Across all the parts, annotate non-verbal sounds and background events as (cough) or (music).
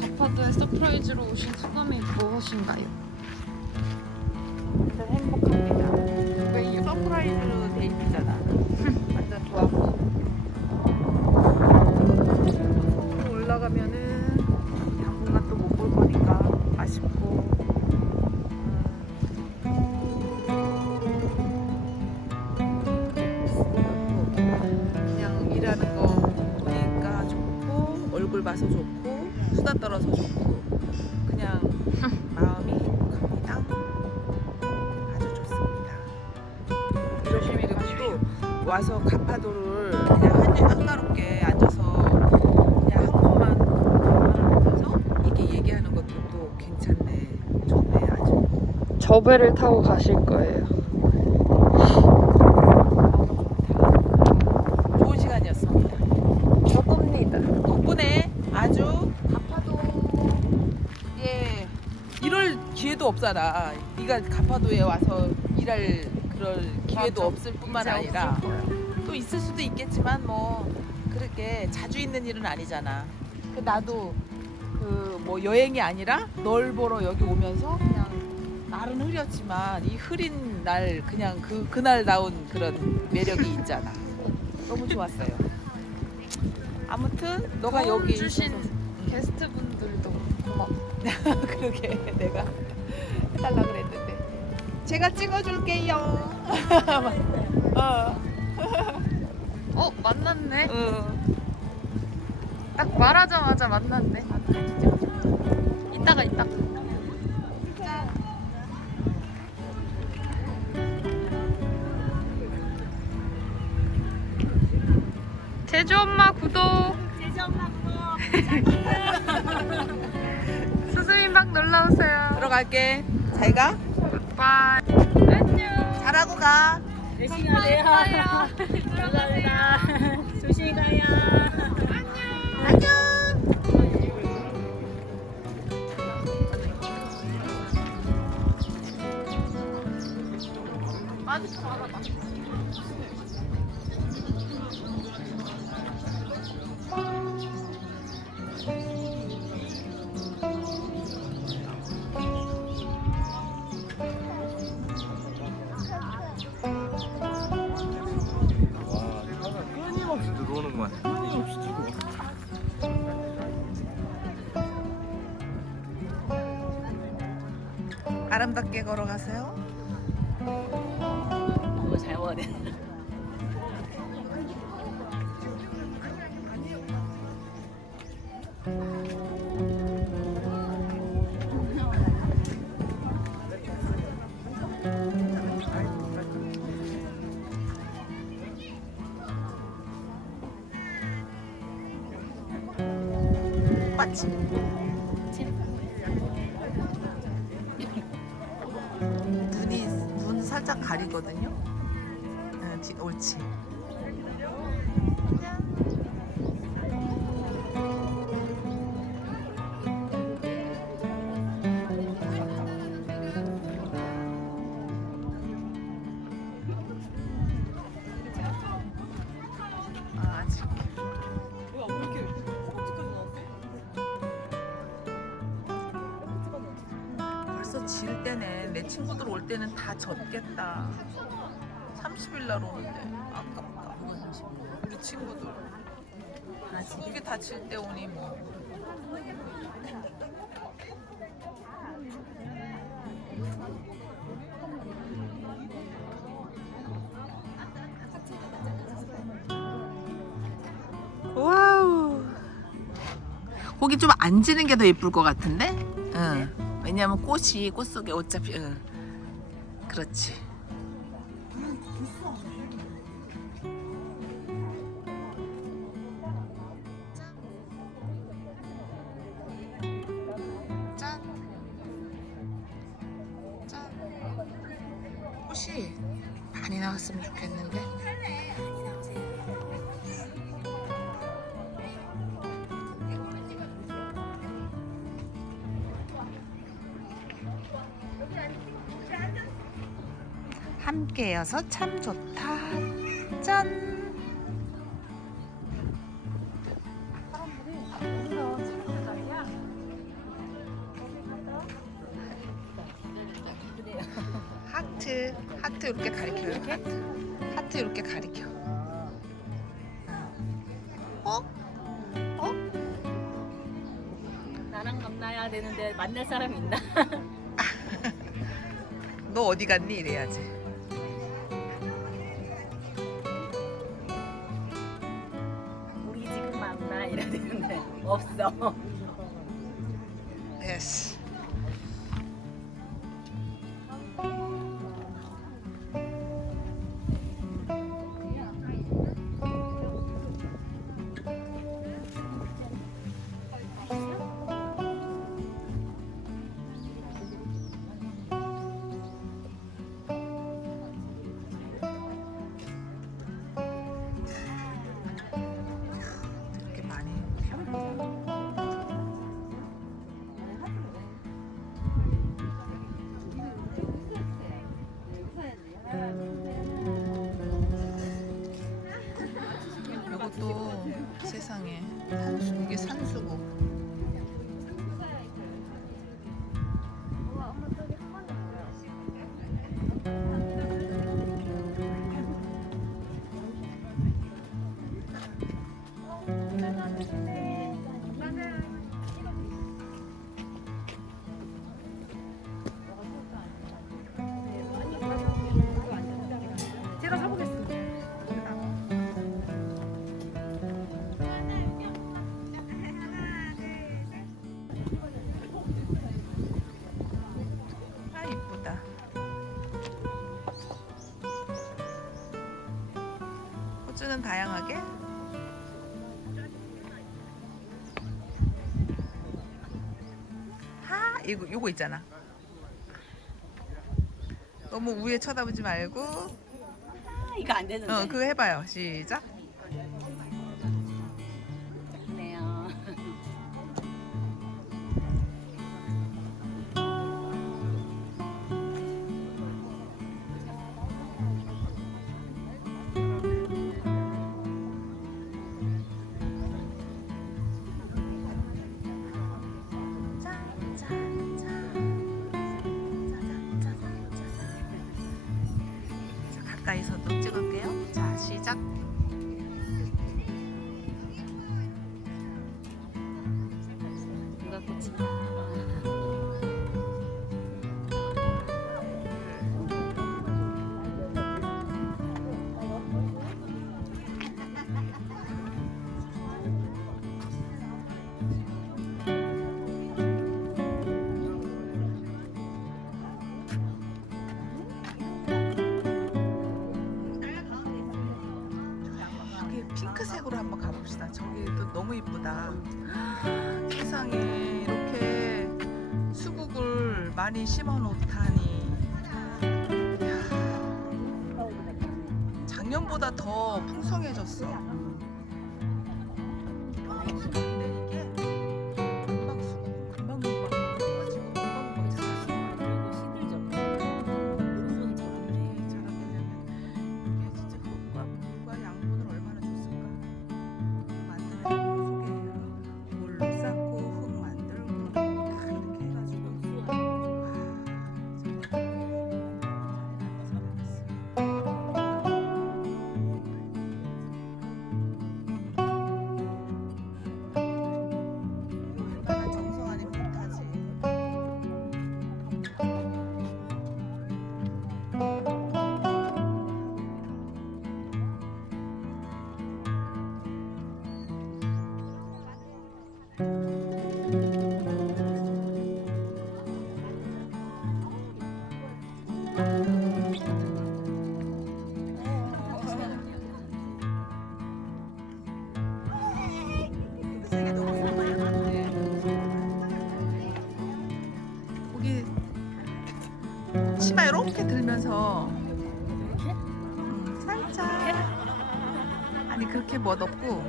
가파도에 서프라이즈로 오신 소감이 무엇인가요? 일단 행복합니다. 왜이 서프라이즈로 돼 있잖아. 완전 좋았고. 또 올라가면은 당분간 또 못 볼 거니까 아쉽고. 음. 그냥 일하는 거 보니까 좋고 얼굴 봐서 좋고 수다 떨어서 좋고 그냥 (laughs) 마음이 행복합니다. 아주 좋습니다. 열심히 그리고 또 와서 가파도를 그냥 한, 한가롭게 앉아서 그냥 한 번만 보면서 이게 얘기하는 것도 또 괜찮네, 좋네 아주. 저 배를 타고 가실 거예요. 좋은 시간이었습니다. 저겁니다. 덕분에 아주 가파도 예 이럴 기회도 없잖아. 네가 가파도에 와서 일할 그럴 기회도 맞아. 없을 뿐만 이제 아니라 없을 거야. 또 있을 수도 있겠지만 뭐 그렇게 자주 있는 일은 아니잖아. 그 나도 그 뭐 여행이 아니라 널 보러 여기 오면서 그냥 날은 흐렸지만 이 흐린 날 그냥 그 그날 나온 그런 매력이 있잖아. 너무 좋았어요. 아무튼 너가 여기 주신 있어서- 게스트분들도. (laughs) 그러게 내가 해달라 그랬는데 제가 찍어줄게요. (laughs) 어, (laughs) 어 만났네. 응. 딱 말하자마자 만났네. 이따가 이따. 제주 엄마 구독. 제주 엄마 구독. 수수민박 놀러 오세요. 들어갈게. 잘 가. 바이. 안녕. 잘하고 가. 열심히 하세요. (laughs) 아름답게 걸어가세요. 너무 잘 원해. 빠치. 살짝 가리거든요. 응, 지- 옳지. 올 때는 다 졌겠다. 30일 날 오는데 아깝다. 친구들. 수국이 다칠 때 오니 뭐. 와우. 거기 좀 앉는 게 더 예쁠 것 같은데? 응. 왜냐면 꽃이 꽃 속에 어차피 응. 그렇지. 많이 나왔으면 좋겠는데. 함께여서 참 좋다. 짠. 하트, 하트 이렇게 가리켜요. 하트, 하트 이렇게 가리켜. 어? 어? 나랑 만나야 되는데 만날 사람이 있나? (laughs) 너 어디 갔니? 이래야지. (laughs) 없어. 호주는 다양하게? 하 이거 요거 있잖아. 너무 위에 쳐다보지 말고. 아, 이거 안 되는데. 어 그거 해봐요. 시작 시작 누가 꽃이? 많이 심어 놓다니. 작년보다 더 풍성해졌어. 들면서 이렇게? 음, 살짝 아니 그렇게 멋없고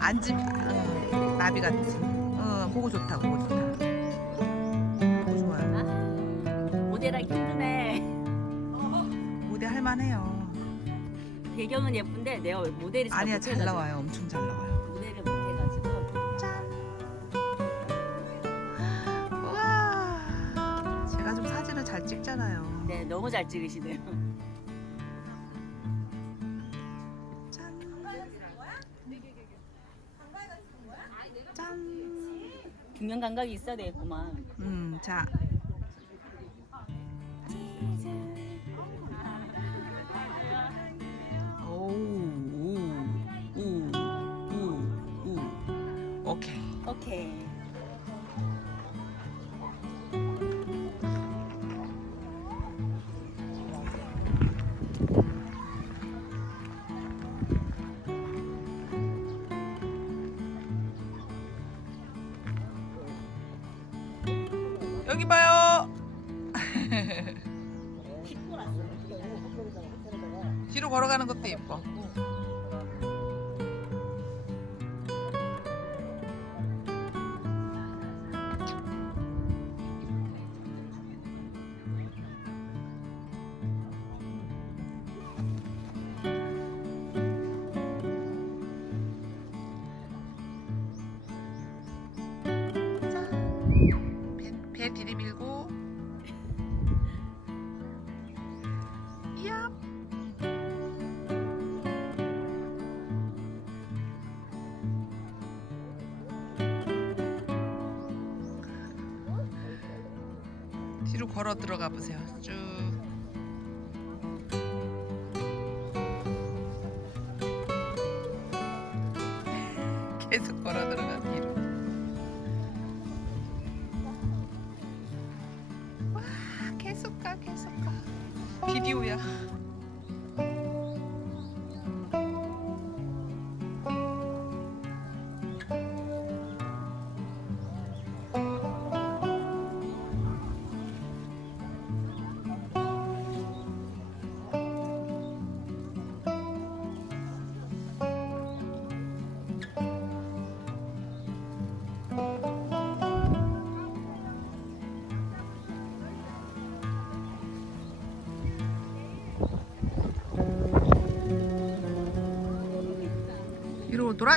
앉으 응, 나비 같지. 응, 그거 좋다. 그거 좋다. 그거 좋아요. 아, 모델하기 힘드네. 무대 할만해요. 배경은 예쁜데 내가 왜 모델이 잘 아니야 잘. 나와요. 엄청 잘 나와요. 너무 잘 찍으시네요. 짠. 짠. 중년 감각이 있어야 되겠구만. 음, 자. 가는 것도 예뻐. 배, 배 들이밀고 걸어 들어가 보세요. 쭉. (laughs) 계속 걸어 들어가 뒤로 와 계속 가 계속 가. 비디오야 위로 돌아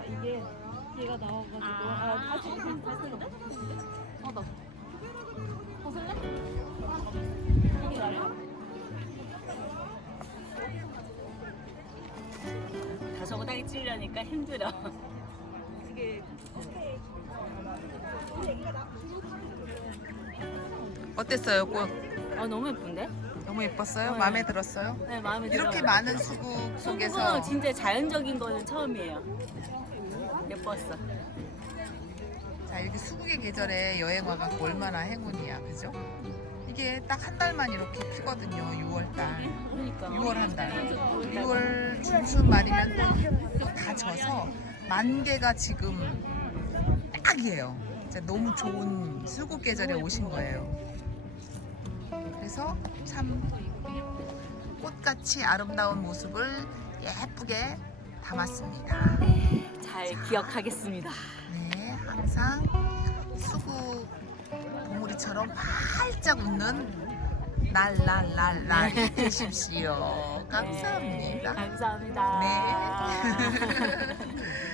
그러니까 이게 얘가 나와가지고 아, 다시 다시 다시. 어, 나. 다소곳하게 찌려니까 힘들어. 어땠어요 꽃? 아 너무 예쁜데? 너무 예뻤어요? 네. 마음에 들었어요? 네, 마음에 들어요. 이렇게 많은 수국 속에서 속에서 진짜 자연적인 거는 처음이에요. 예뻤어. 자 이렇게 수국의 계절에 여행 와갖고 얼마나 행운이야 그죠? 이게 딱 한 달만 이렇게 피거든요 6월달 그러니까. 6월 한 달. 6월 중순 말이면 또다 져서 만개가 지금 딱이에요. 진짜 너무 좋은 수국 계절에 오신 거예요. 그래서 참 꽃같이 아름다운 모습을 예쁘게 담았습니다. 잘 기억하겠습니다. 네, 항상 수국 봉우리처럼 활짝 웃는 날날날날 되십시오. 감사합니다. 네, 감사합니다. (laughs) 네.